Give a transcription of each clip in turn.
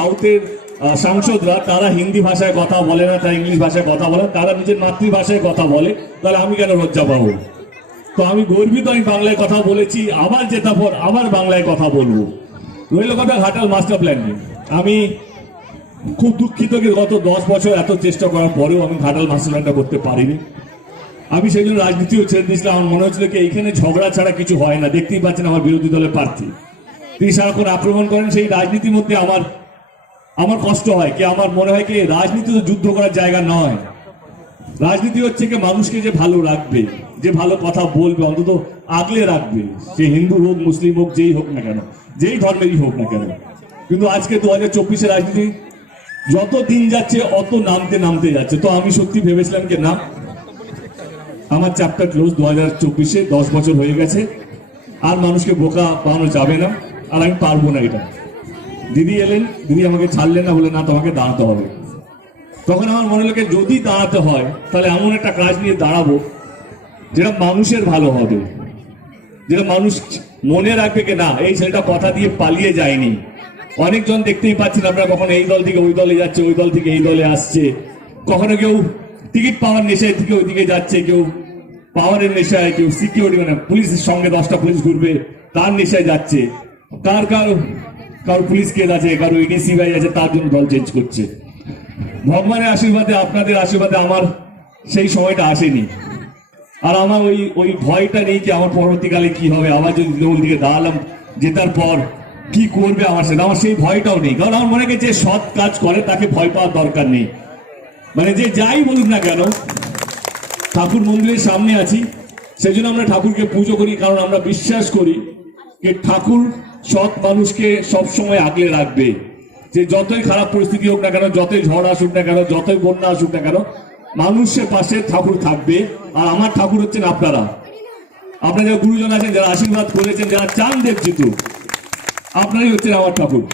সাউথের সাংসদরা তারা হিন্দি ভাষায় কথা বলে না, তারা ইংলিশ ভাষায় কথা বলে তারা নিজের মাতৃভাষায় কথা বলে, তাহলে আমি কেন লজ্জা পাবো? তো আমি গর্বিত আমি বাংলায় কথা বলেছি, আবার যেটা পর আবার বাংলায় কথা বলব। রইল কথা ঘাটাল মাস্টার প্ল্যান আমি খুব দুঃখিত গত দশ বছর এত চেষ্টা করার পরেও আমি ঘাটাল মাস্টার প্ল্যানটা করতে পারিনি। আমি সেই জন্য রাজনীতিও ছেড়ে দিয়েছিলাম, আমার মনে হচ্ছিল কি এইখানে ঝগড়া ছাড়া কিছু হয় না, দেখতেই পাচ্ছেন আমার বিরোধী দলের প্রার্থী। তিনি সারাক্ষণ আক্রমণ করেন, সেই রাজনীতির মধ্যে আমার আমার কষ্ট হয় কি আমার মনে হয় কি রাজনীতি তো যুদ্ধ করার জায়গা নয়। রাজনীতি হচ্ছে কি মানুষকে যে ভালো রাখবে, যে ভালো কথা বলবে, অন্তত আগলে রাখবে। সে হিন্দু হোক, মুসলিম হোক, যেই হোক না কেন, যেই ধর্মেরই হোক না কেন। কিন্তু আজকে দু হাজার চব্বিশে রাজনীতি যত দিন যাচ্ছে, অত নামতে নামতে যাচ্ছে। তো আমি সত্যি ভেবেছিলাম যে না, আমার চ্যাপ্টার ক্লোজ দু হাজার চব্বিশে, দশ বছর হয়ে গেছে, আর মানুষকে বোকা পাওয়ানো যাবে না, আর আমি পারব না এটা। দিদি এলেন, দিদি আমাকে ছাড়লেন না বলে না, তোমাকে দাঁড়াতে হবে। তখন আমার মনে লাগে যদি দাঁড়াতে হয়, তাহলে এমন একটা কাজ নিয়ে দাঁড়াবো, যেটা মানুষের ভালো হবে। যেটা মানুষ মনে রাখবে কি, না, এই ছেলেটা কথা দিয়ে পালিয়ে যায়নি। অনেকজন দেখতেই পাচ্ছেন আপনারা কখনো এই দল থেকে ওই দলে যাচ্ছে, ওই দল থেকে এই দলে আসছে। কখনো কেউ টিকিট পাওয়ার নেশায় থেকে ওইদিকে যাচ্ছে, কেউ পাওয়ারের নেশায়, কেউ সিকিউরিটি মানে পুলিশের সঙ্গে দশটা পুলিশ ঘুরবে, তার নেশায় যাচ্ছে। কার কার কারও পুলিশ কেস আছে কারও ইডিসি ভাই আছে, তার জন্য দল চেঞ্জ করছে। ভগবানের আশীর্বাদে, আপনাদের আশীর্বাদে আমার সেই সময়টা আসেনি। আর আমার ওই ওই ভয়টা নেই যে আমার পরবর্তীকালে কি হবে, আবার যদি তৃণমূল দিকে দাঁড়ালাম, জেতার পর কি করবে আমার সাথে আমার সেই ভয়টাও নেই। কারণ আমার মনে হয় যে সৎ কাজ করে, তাকে ভয় পাওয়ার দরকার নেই। মানে যে যাই বলুক না কেন, ঠাকুর মন্দিরের সামনে আছি সেই জন্য আমরা ঠাকুরকে পুজো করি, কারণ আমরা বিশ্বাস করি যে ঠাকুর সৎ মানুষকে সব সময় আগলে রাখবে। যে যতই খারাপ পরিস্থিতি হোক না কেন, যতই ঝড় আসুক না কেন, যতই বন্যা আসুক না কেন, মানুষের পাশে ঠাকুর থাকবে। আর আমার ঠাকুর হচ্ছেন আপনারা। আপনারা গুরুজন আছেন, যারা আশীর্বাদ করেছেন, যারা চান দেব জিতু, আপনারই হচ্ছেন আমার ঠাকুর।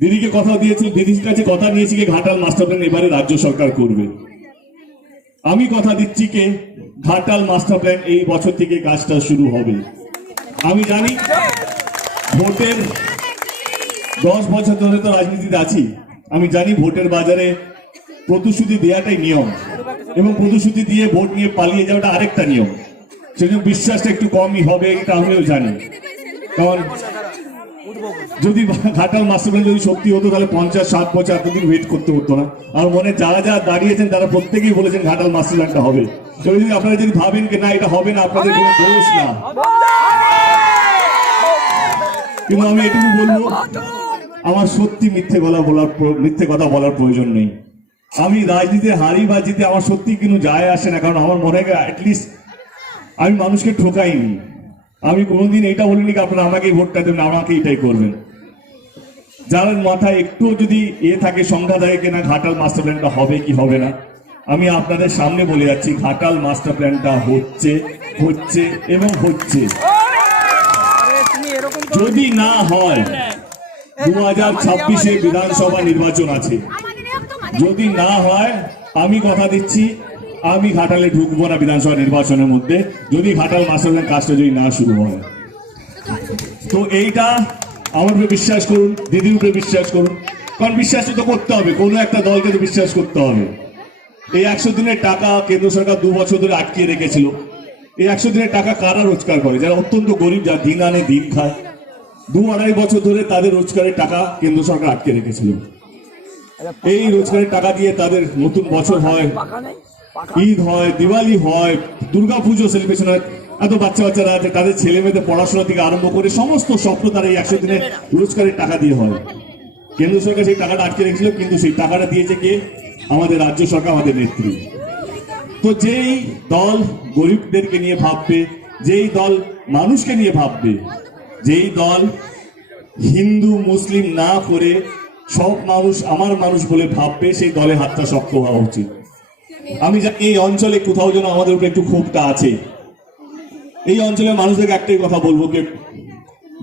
দিদিকে কথা দিয়েছি, দিদির কাছে কথা নিয়েছি যে ঘাটাল মাস্টার প্ল্যান এবারে রাজ্য সরকার করবে। আমি কথা দিচ্ছি কে ঘাটাল মাস্টার প্ল্যান এই বছর থেকে কাজটা শুরু হবে। আমি জানি ভোটের দশ বছর ধরে তো রাজনীতিতে আছি। আমি জানি ভোটের বাজারে প্রতিশ্রুতি দেওয়াটাই নিয়ম এবং প্রতিশ্রুতি দিয়ে ভোট নিয়ে পালিয়ে যাওয়াটা আরেকটা নিয়ম। সেজন্য বিশ্বাসটা একটু কমই হবে এটা আমিও জানি। কারণ যদি ঘাটাল মাস্টার প্ল্যান যদি সত্যি হতো, তাহলে পঞ্চাশ, ষাট বছর এতদিন ওয়েট করতে হতো না। আর মনে যারা যারা দাঁড়িয়েছেন, তারা প্রত্যেকেই বলেছেন ঘাটাল মাস্টার প্ল্যানটা হবে। যদি আপনারা যদি ভাবেন কি না, এটা হবে না, আপনাদের কোনো দোষ না। কিন্তু আমি এটুকু বলব আমার সত্যি মিথ্যে কথা বলার মিথ্যে কথা বলার প্রয়োজন নেই। আমি রাজনীতিতে হারি বা জিতে আমার সত্যি কিন্তু যায় আসে না কারণ আমার মনে হয় অ্যাটলিস্ট আমি মানুষকে ঠকাইনি আমি কোনোদিন এটা বলিনি কি আপনারা আমাকেই ভোটটা দেবেন আমাকে এটাই করবেন। যার মাথায় একটু যদি এ থাকে সংখ্যা থাকে কিনা ঘাটাল মাস্টার প্ল্যানটা হবে কি হবে না? আমি আপনাদের সামনে বলে যাচ্ছি ঘাটাল মাস্টার প্ল্যানটা হচ্ছে হচ্ছে এবং হচ্ছে। যদি না হয় দু হাজার ছাব্বিশে বিধানসভা নির্বাচন আছে। যদি না হয়, আমি কথা দিচ্ছি, আমি ঘাটালে ঢুকবো না বিধানসভা নির্বাচনের মধ্যে। যদি ঘাটাল মাস্টার কাজটা যদি না শুরু হয়। তো এইটা আমার উপরে বিশ্বাস করুন, দিদির উপরে বিশ্বাস করুন। কারণ বিশ্বাস তো করতে হবে, কোনো একটা দলকে তো বিশ্বাস করতে হবে। এই একশো দিনের টাকা কেন্দ্র সরকার দু বছর ধরে আটকে রেখেছিল। এই একশো দিনের টাকা কারা রোজগার করে? যারা অত্যন্ত গরিব, যারা দিন আনে, দিন খায়। দু আড়াই বছর ধরে তাদের রোজগারের টাকা কেন্দ্র সরকার আটকে রেখেছিল। এই রোজগারের টাকা দিয়ে তাদের নতুন বছর হয়, ঈদ হয়, দিওয়ালি হয় দুর্গা পুজো সেলিব্রেশন হয়। এত বাচ্চা বাচ্চারা আছে, তাদের ছেলে মেয়েদের পড়াশোনা থেকে আরম্ভ করে সমস্ত স্বপ্ন তারা এই একশো দিনে রোজগারের টাকা দিয়ে হয়। কেন্দ্র সরকার সেই টাকাটা আটকে রেখেছিল, কিন্তু সেই টাকাটা দিয়েছে কে? আমাদের রাজ্য সরকার, আমাদের নেত্রী। তো যেই দল গরিবদেরকে নিয়ে ভাববে, যেই দল মানুষকে নিয়ে ভাববে যেই দল হিন্দু, মুসলিম না করে সব মানুষ আমার মানুষ বলে ভাববে, সেই দলে হাতটা শক্ত হওয়া উচিত। আমি এই অঞ্চলে কোথাও যেন আমাদের উপরে একটু ক্ষোভটা আছে। এই অঞ্চলের মানুষদেরকে একটাই কথা বলব যে,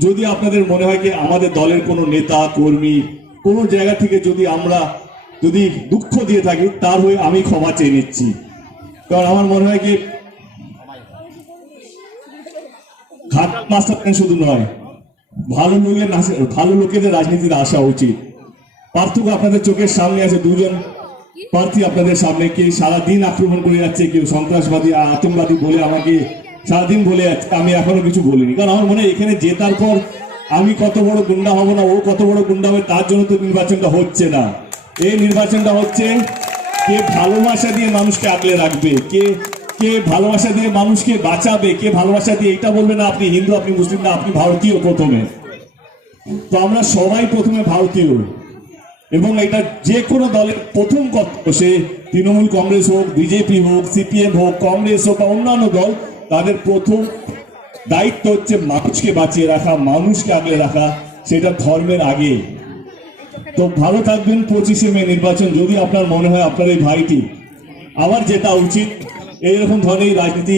যদি আপনাদের মনে হয় যে আমাদের দলের কোনো নেতা, কর্মী কোনো জায়গা থেকে যদি আমরা যদি দুঃখ দিয়ে থাকি, তার হয়ে আমি ক্ষমা চেয়ে নিচ্ছি। কারণ আমার মনে হয় কি ঘাট মাস্টার শুধু নয়, ভালো লোকের ভালো লোকেদের রাজনীতিতে আসা উচিত। পার্থক্য আপনাদের চোখের সামনে আছে দুজন। প্রার্থী আপনাদের সামনে, কে সারাদিন আক্রমণ করে যাচ্ছে, কেউ সন্ত্রাসবাদী আতঙ্কবাদী বলে আমাকে সারাদিন বলে যাচ্ছে। আমি এখনও কিছু বলিনি। কারণ আমার মনে এখানে জেতার পর আমি কত বড় গুন্ডা হব না, ও কত বড় গুন্ডা হবে, তার জন্য তো নির্বাচনটা হচ্ছে না। এই নির্বাচনটা হচ্ছে, কে ভালোবাসা দিয়ে মানুষকে আগলে রাখবে, কে কে ভালোবাসা দিয়ে মানুষকে বাঁচাবে, কে ভালোবাসা দিয়ে এটা বলবে না, আপনি হিন্দু, আপনি মুসলিম না, আপনি ভারতীয় প্রথমে। তো আমরা সবাই প্রথমে ভারতীয়। এবং এটা যে কোনো দলের প্রথম কর্তব্য সে তৃণমূল কংগ্রেস হোক, বিজেপি হোক, সিপিএম হোক, কংগ্রেস হোক বা অন্যান্য দল, তাদের প্রথম দায়িত্ব হচ্ছে মানুষকে বাঁচিয়ে রাখা, মানুষকে আগলে রাখা, সেটা ধর্মের আগে। তো ভালো থাকবেন পঁচিশে মে নির্বাচন, যদি আপনার মনে হয় আপনার এই ভাইটি। আবার যেটা উচিত এইরকম ধরনের রাজনীতি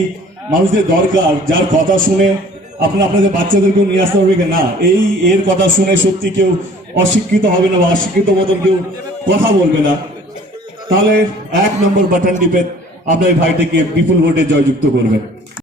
মানুষদের দরকার, যার কথা শুনে আপনার আপনাদের বাচ্চাদেরকেও নিয়ে আসতে হবে? না এই, এর কথা শুনে সত্যি কেউ অশিক্ষিত হবে না বা অশিক্ষিত মতন কেউ কথা বলবে না তাহলে এক নম্বর বাটন টিপে আপনার ভাইটাকে বিপুল ভোটে জয়যুক্ত করবেন